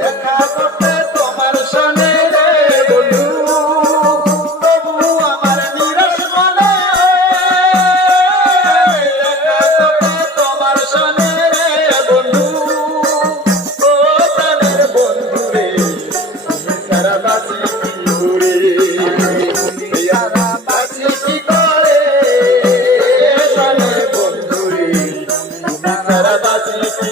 দেখা করতে তোমার সনে রে বন্ধু, তবু আমার নিরাশ মনে। দেখা করতে তোমার সনে রে বন্ধু, ও প্রাণের বন্ধু রে, তুমি ছাড়া বাঁচি কি করে, সারা বাঁচি কি করে, প্রাণের বন্ধু রে, তুমি ছাড়া বাঁচি কি